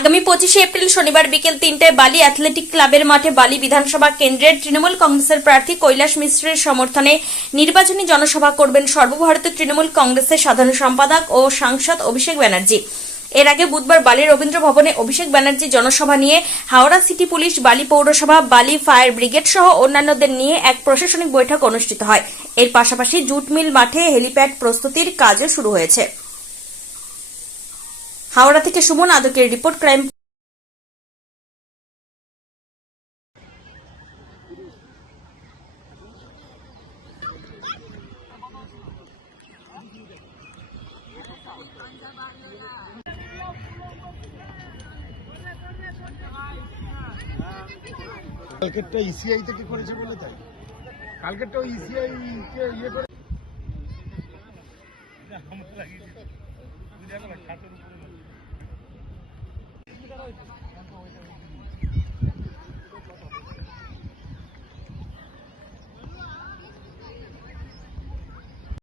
আগামী 25শে এপ্রিল শনিবার বিকেল 3টায় বালি অ্যাথলেটিক ক্লাবের মাঠে বালি বিধানসভা কেন্দ্রের তৃণমূল কংগ্রেসের প্রার্থী কৈলাস মিশ্রের সমর্থনে নির্বাচনী জনসভা করবেন সর্বভারতীয় তৃণমূল কংগ্রেসের সাধারণ সম্পাদক ও সাংসদ অভিষেক ব্যানার্জি। এর আগে বুধবার বালি রবীন্দ্র ভবনে অভিষেক ব্যানার্জি জনসভা নিয়ে হাওড়া সিটি পুলিশ, বালি পৌরসভা, বালি ফায়ার ব্রিগেড সহ অন্যান্যদের নিয়ে এক প্রশাসনিক বৈঠক অনুষ্ঠিত হয়। এর পাশাপাশি জুট মিল মাঠে হেলিপ্যাড প্রস্তুতির কাজও শুরু হয়েছে। হাওড়া থেকে সুমন আদকের রিপোর্ট, ক্রাইম। কালকেরটা ইসিআই থেকে করেছে বলে তাই কালকেরটা ইসিআই কে ইয়ে করে